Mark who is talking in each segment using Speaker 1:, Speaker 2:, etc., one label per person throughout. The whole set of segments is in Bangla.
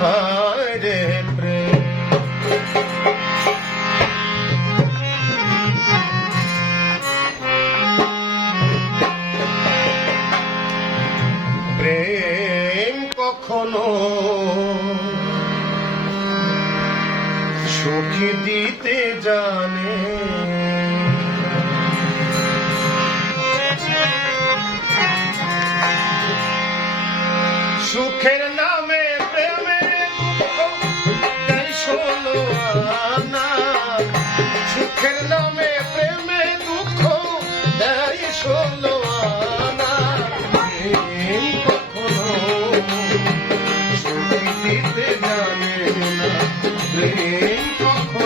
Speaker 1: হায় প্রেম কখনো দিতে জানে। সুখের সুখের নামে প্রেমে দুঃখ দেয় ষোলো আনা। কখনো দিতে জানে না প্রেম কখনো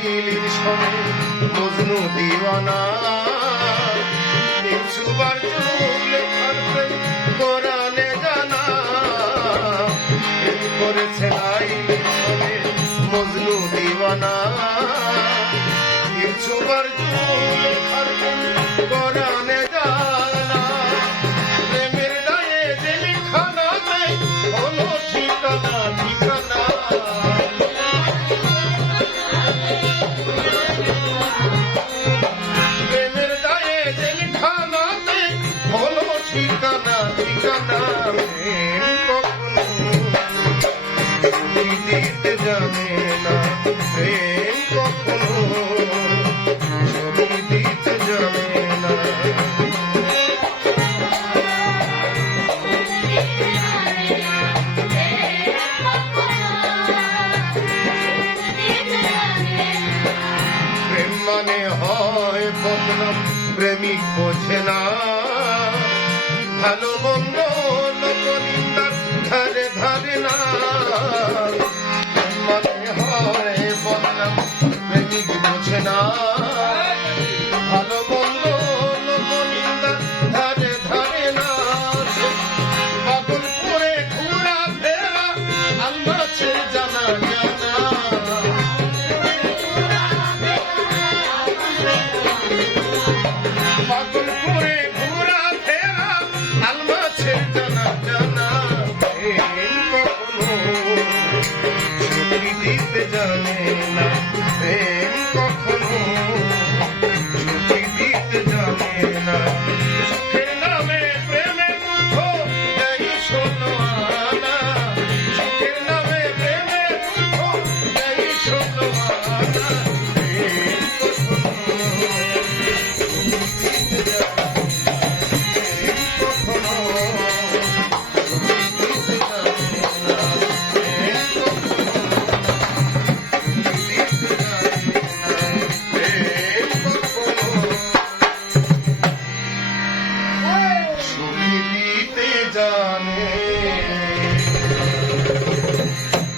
Speaker 1: পায়েলের সরে মজনু দিওয়ানা। নিচুবার চোখ করেছেন জানা Oh no.